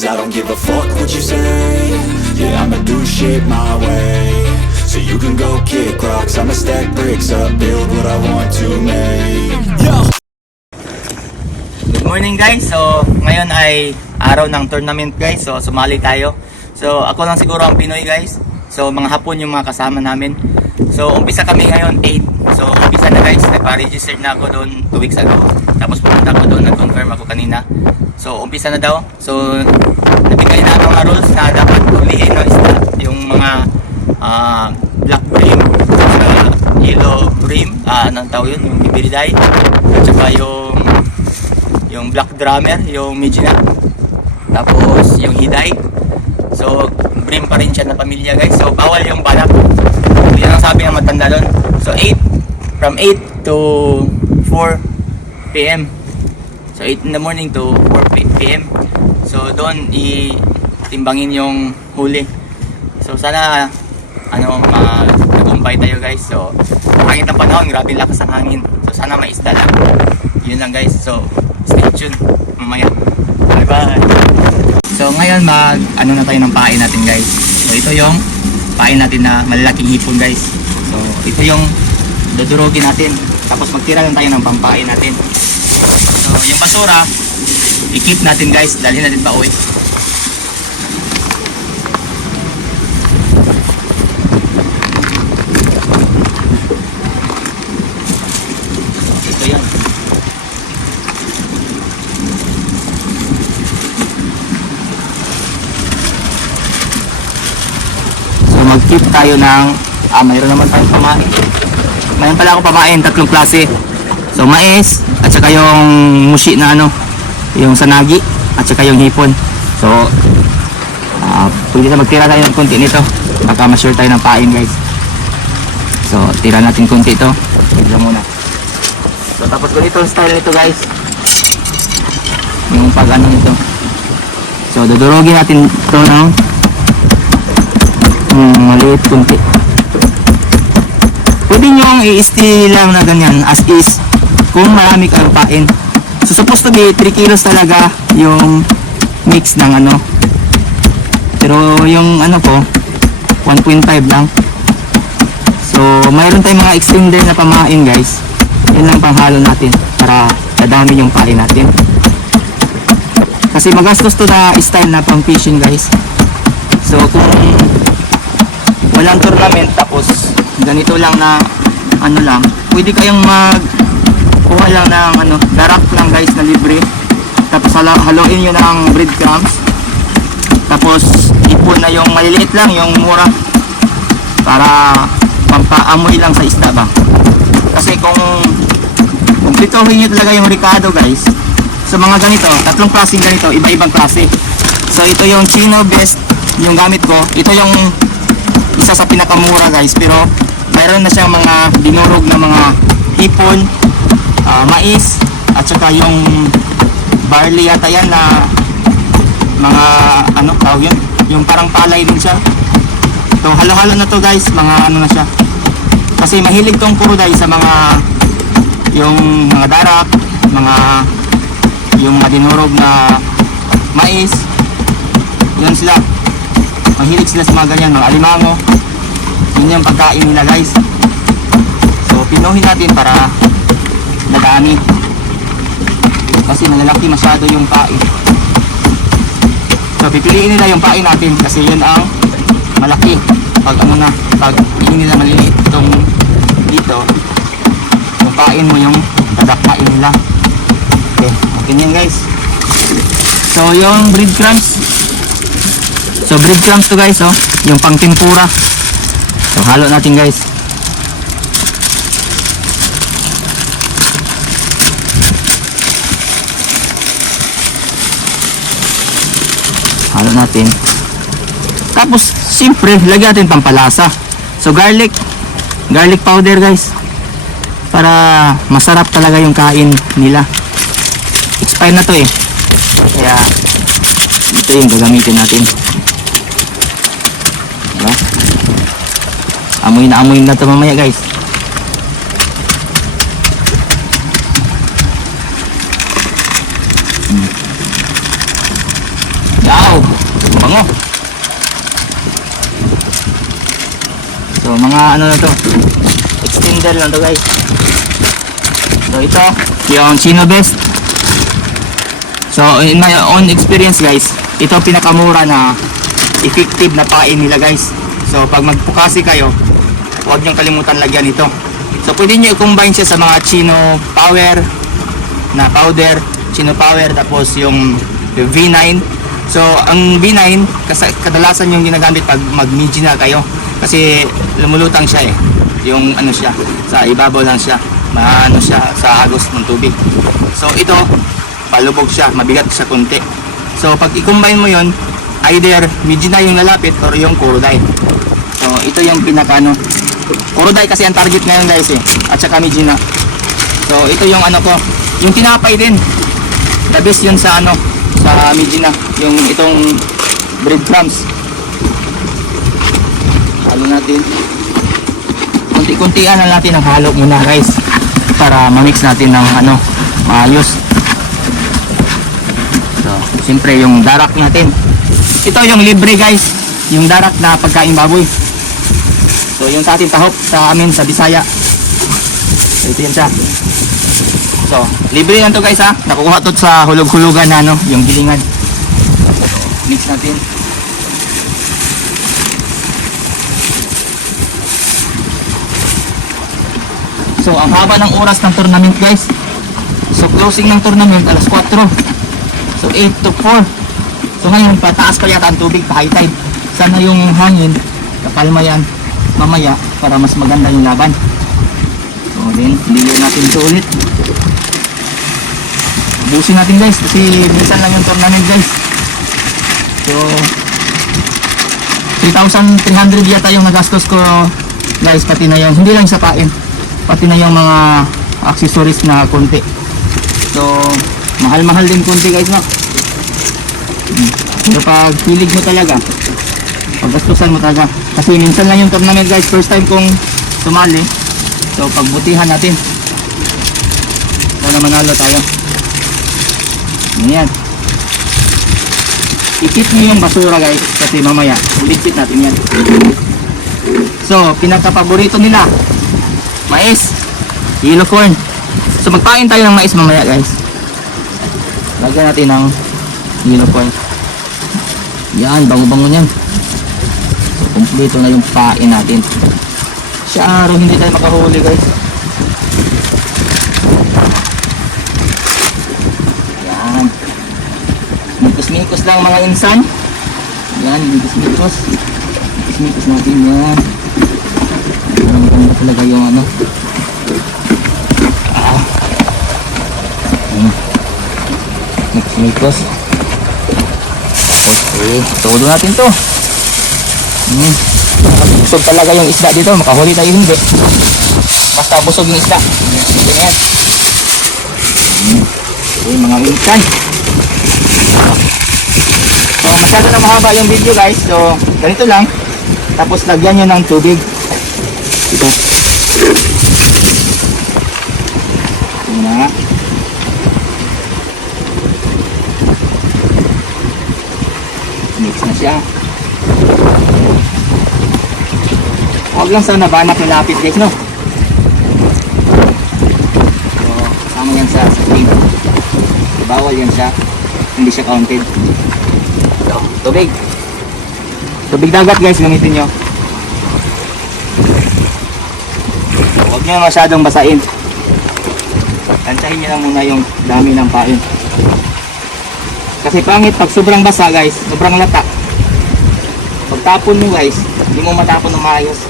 Cause I don't give a fuck what you say. Yeah, I'ma do shit my way. So you can go kick rocks, I'ma stack bricks up, build what I want to make. Yo! Good morning guys. So ngayon ay araw ng tournament guys. So sumali tayo. So ako lang siguro ang Pinoy guys. So mga Hapon yung mga kasama namin. So umpisa kami ngayon 8. So umpisa na guys. Nagpa-register na ako doon 2 weeks ago. Tapos pumunta ako doon, nag-confirm ako kanina. So umpisa na daw. So nabigay na mga rules na dapat hulihin no, isda. Yung mga black bream, yellow bream, anong tawag yun? Yung bibiriday. At saka yung black drummer, yung midgina. Tapos yung hiday. So bream pa rin siya na pamilya guys. So bawal yung banak. Yan ang sabi ng matanda doon. So from 8 to 4 PM. So 8 in the morning to 4 PM. So doon itimbangin yung huli. So sana nagumpay tayo guys. So hangin ng panahon, grabe lakas ang hangin. So sana may isda lang. Yun lang guys. So stay tuned mamaya. Bye bye. So ngayon na tayo ng pain natin guys. So ito yung pain natin na malalaking hipon guys. So ito yung dudurugin natin. Tapos magtira lang tayo ng pampain natin. So yung basura i-keep natin guys. Dalhin natin pa uwi. Ito yan. Mag-keep tayo ng mayroon naman tayong pamain. Mayroon pala ako pamain, 3 klase. So mais, at saka yung mushi na yung sanagi, at saka yung hipon. So pwede na magtira tayo ng konti nito. Baka ma-sure tayo ng pain guys. So tira natin konti ito. Tignan muna. So tapos ganito ang style nito guys. Yung pag nito. So dudurugin natin ito ng maliit kunti. Pwede nyo i-steal lang na ganyan as is kung marami kang pain. So supposed to be 3 kilos talaga yung mix ng pero yung ko 1.5 lang. So mayroon tayong mga extender na pamain guys. Yan lang panghalo natin para dadami yung pain natin. Kasi magastos to na style na pang fishing guys. So kung walang tournament tapos ganito lang na lang, pwede kayong magkuha lang ng darak lang guys na libre. Tapos haluin nyo ng breadcrumbs. Tapos ipon na yung maliliit lang, yung mura, para pampaamoy lang sa isda ba. Kasi kung pituhin nyo talaga yung ricado guys, sa mga ganito, 3 klaseng ganito, iba-ibang klase. So ito yung Chino Best yung gamit ko. Ito yung isa sa pinakamura guys, pero mayroon na siyang mga dinurog na mga hipon, mais, at saka yung barley yata yan na mga tawag yun, yung parang palay din siya. So halo-halo na to guys, mga na siya. Kasi mahilig tong kuruday sa mga yung mga darak, yung mga dinurog na mais. Yan sila. Mahilig sila sa mga ganyan, mga alimango. Yun yung pagkain nila guys. So pinuhin natin para nadami. Kasi malalaki masyado yung pain. So pipiliin nila yung pain natin kasi yun ang malaki. Pag pag hindi nila maliliit itong dito, yung pain mo yung dadakpain nila. Okay, ganyan guys. So yung breadcrumbs. So breadcrumbs to guys, yung pang tempura. So halo natin guys. Halo natin. Tapos siyempre lagyan natin pampalasa. So garlic powder guys. Para masarap talaga yung kain nila. Expired na to kaya ito yung gagamitin natin. Diba? Amoy na ito mamaya guys. Yaw! bango. So mga ano na to, extender lang to guys. So ito yung Chino Best. So in my own experience guys, ito pinakamura na effective na pain nila guys. So pag magpukasi kayo, huwag niyong kalimutan lagyan ito. So pwede niyo i-combine siya sa mga Chino Power na powder, Chino Power, tapos yung V9. So ang V9 kadalasan yung ginagamit pag mag-midi na kayo kasi lumulutang siya eh. Yung ano siya, sa ibabaw lang siya, maano siya sa agos ng tubig. So ito palubog siya, mabigat siya konti. So pag i-combine mo yon, either midi na yung lalapit or yung Kuroday. So ito yung pinakano, Kuroday kasi ang target ngayon guys eh, at saka midi na. So ito yung ano ko, yung tinapay din, the best yun sa ano, sa midi na, yung itong breadcrumbs. Halo natin, kunti-kuntian na natin ang halo muna guys, para ma-mix natin ng ano, maayos. So siyempre yung darak natin, ito yung libre guys, yung darak na pagkain baboy. So yung sa atin tahop, sa amin sa Bisaya, so ito yun siya. So libre lang to guys ha, nakukuha to sa hulog-hulugan na ano, yung gilingan. Mix natin. So ang haba ng oras ng tournament guys, so closing ng tournament alas 4, so 8 to 4. So ngayon pataas pa yata ang tubig, pa high tide. Sana yung hangin kapalma yan mamaya para mas maganda yung laban. So then hindi natin ito ulit, busin natin guys kasi minsan lang yung tournament guys. So 3,300 yata yung nagastos ko guys, pati na yung hindi lang sa pain, pati na yung mga accessories na konti. So mahal-mahal din konti guys no. Pero pag hilig mo talaga, paggastusan mo talaga, kasi minsan lang yung tournament guys, first time kong sumali. So pagbutihan natin para manalo tayo. Ayan, ikit nyo yung basura guys kasi mamaya ulit-kit natin yan. So pinaka-paborito nila, mais, yellow corn. So magpain tayo ng mais mamaya guys. Lagyan natin ng yellow corn. Yan, bango-bango niyan. So kompleto na yung pain natin. Sa araw hindi tayo makahuli guys. Yan, mikos-mikos lang mga insan. Yan, mikos-mikos. Mikos-mikos natin yan. Parang maganda talaga yung ano. Mikos. Okay, todo natin to. Busog talaga yung isda dito, makahuli tayo hindi. Basta busog yung isda. Ito na yan. Okay, mga insan. So masyado na mahaba yung video guys. So ganito lang. Tapos lagyan nyo ng tubig. Ito. Ito na. Mix na siya. Huwag lang sana banak yung lapis guys no. So kasama yan sa cream. Bawal yan siya, hindi siya counted. So tubig dagat guys gamitin nyo. So, huwag nyo masyadong basain. Tantahin nyo lang muna yung dami ng pain. Kasi pangit pag sobrang basa guys, sobrang lata. Pag tapon mo guys, hindi mo matapon ng maayos.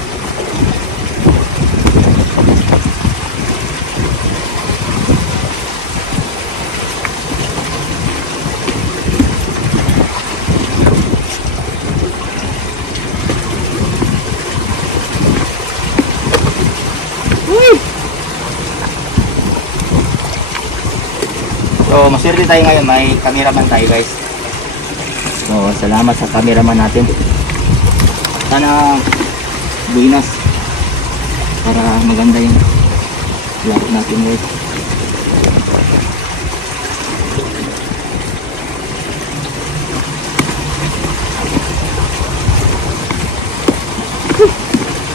So maswerte tayo ngayon, may cameraman tayo guys. So salamat sa cameraman natin. Sana buinas para maganda yung vlog natin guys.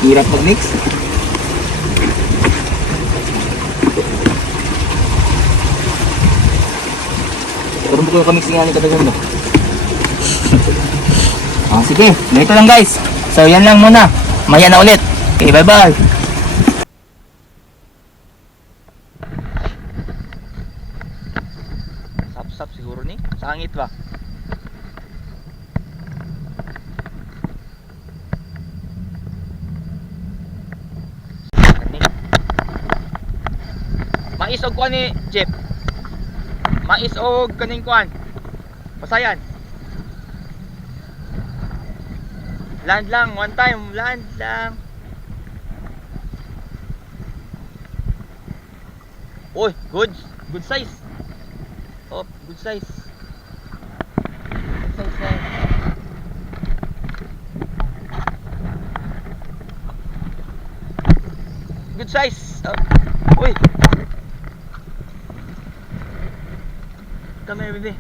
Hirap mag-mix. Pero mo ko mix nga ni katagan mo. Sige, ganito lang guys. So yan lang muna. Maya na ulit. Okay, bye bye. Sap-sap siguro ni. Sangit ba? Mais og kuan ni Jeep. Mais og kaning kuan. Pasayan. Land lang, one time, land lang. Oy, good size. Oh, good size. Good size na. Good size. Uy. Come here, baby.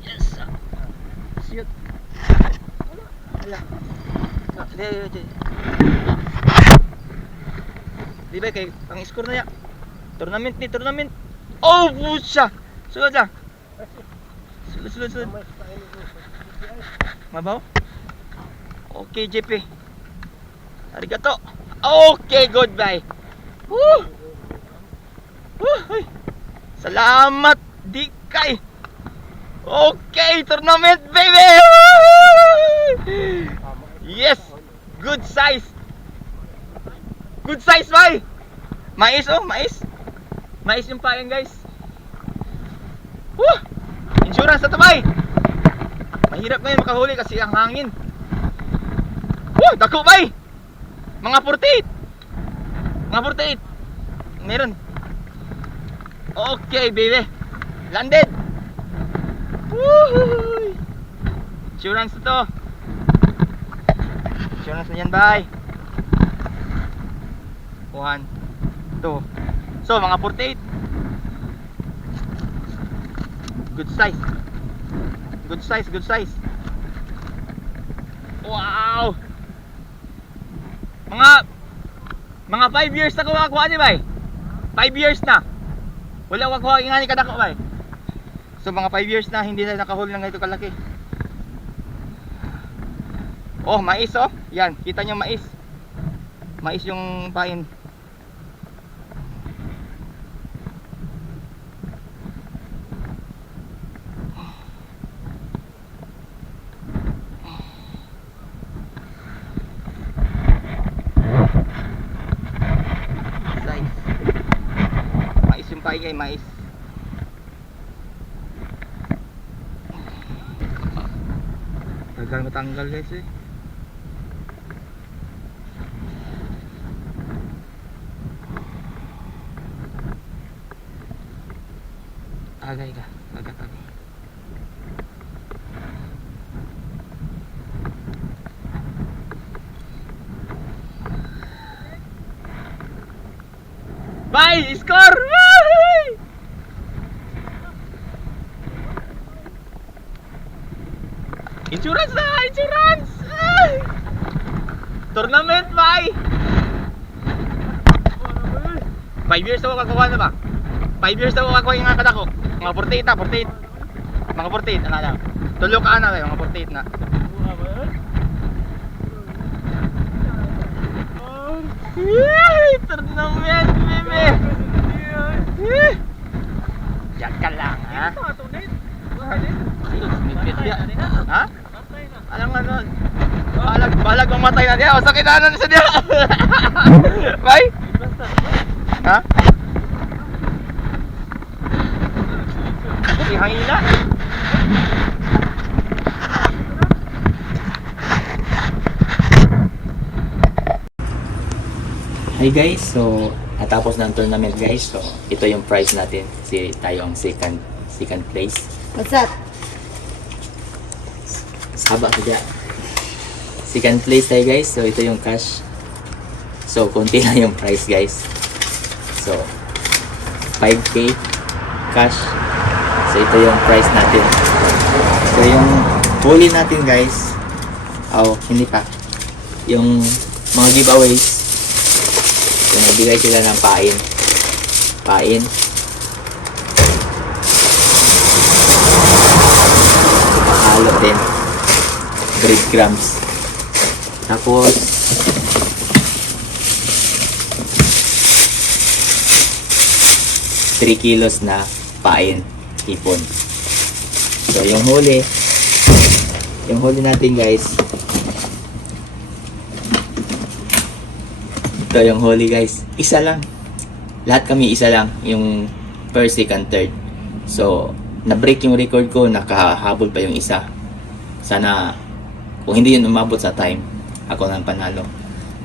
Yes. Shoot. Wala. Di ba kay pang score na ya? Tournament. Oh, pucha. Sulod lang. Sulod. Mabaw? Okay, JP. Arigato. Okay, goodbye. Woo! Woo! Salamat, Dikay. Okay, tournament, baby! Yes! Good size! Good size, bay! Mais, oh, mais. Mais yung payan, guys. Woo! Insurance na to, bay! Mahirap ngayon makahuli kasi ang hangin. Woo! Dako, bay! Mga 48! Mga 48! Meron. Okay, baby. Landed! Woohoo! Insurance na to. Insurance na yan, bye. 1, 2. So, mga 48. Good size. Good size. Wow! Mga 5 years na ko makakuha niya, bay. 5 years na. Wala ko makuha nga ni kadako, bay. So mga 5 years na hindi na nakahuli ng ganito kalaki. Oh, mais, oh. Yan, kita nyo mais. Mais yung pain. Kay mais. Tagal matanggal, guys, eh. Agay ka. Agay. Bye! Score! Insurance na! Insurance! Ay! Tournament, bye! 5 years na ako kakakuha na ba? 5 years na ako kakakuha yung nga kadako. Mga 48 na, 48. Mga 48, ano na. Tulo ka na kayo, mga 48 na. Tournament, bebe! Diyan ka lang, ha? Ha? Alam nga nun. Balag mamatay na diya. O sakitanan na siya diya. Bye? Ha? Okay, hangila. Hi guys, so natapos na ang tournament guys. So ito yung prize natin. Tayo ang second place. What's that? Saba ko dyan. Second place tayo guys. So ito yung cash. So konti lang yung price guys. So 5K cash. So ito yung price natin. So yung huli natin guys, hindi pa. Yung mga giveaways, so nagbigay sila ng pain. Halo din. Breadcrumbs. Tapos, ₱3 kilos na pain, hipon. So, yung huli natin guys, ito yung huli guys, isa lang. Lahat kami isa lang, yung first, second, third. So, na-break yung record ko, nakahabol pa yung isa. Sana, kung hindi yun umabot sa time, ako nang panalo.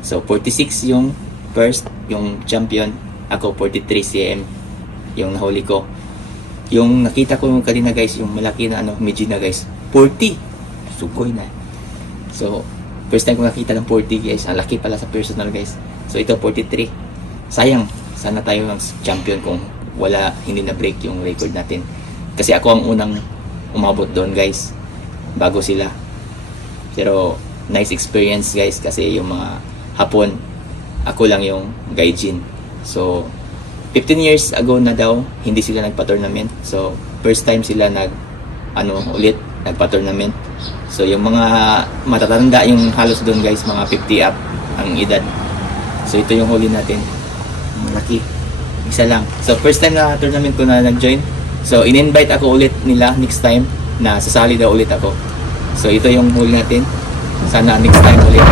So, 46 yung first, yung champion. Ako, 43 cm yung nahuli ko. Yung nakita ko yung kanina guys, yung malaki na midget na guys, 40. Sugoy na. So, first time ko nakita ng 40 guys. Ang laki pala sa personal guys. So, ito 43. Sayang. Sana tayo ang champion kung hindi na break yung record natin. Kasi ako ang unang umabot doon guys. Bago sila. Pero, nice experience guys. Kasi yung mga hapon, ako lang yung gaijin. So, 15 years ago na daw, hindi sila nagpa-tournament. So, first time sila nagpa-tournament. So, yung mga matatanda yung halos doon guys, mga 50 up ang edad. So, ito yung huli natin. Malaki. Isa lang. So, first time na tournament ko na nag-join. So, in-invite ako ulit nila next time na sasali daw ulit ako. So, ito yung huli natin. Sana next time ulit.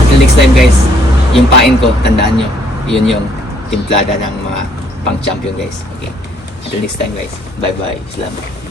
Until next time guys, yung pain ko, tandaan nyo. Yun yung timplada ng mga pang-champion guys. Okay. Until next time guys. Bye-bye. Salamat.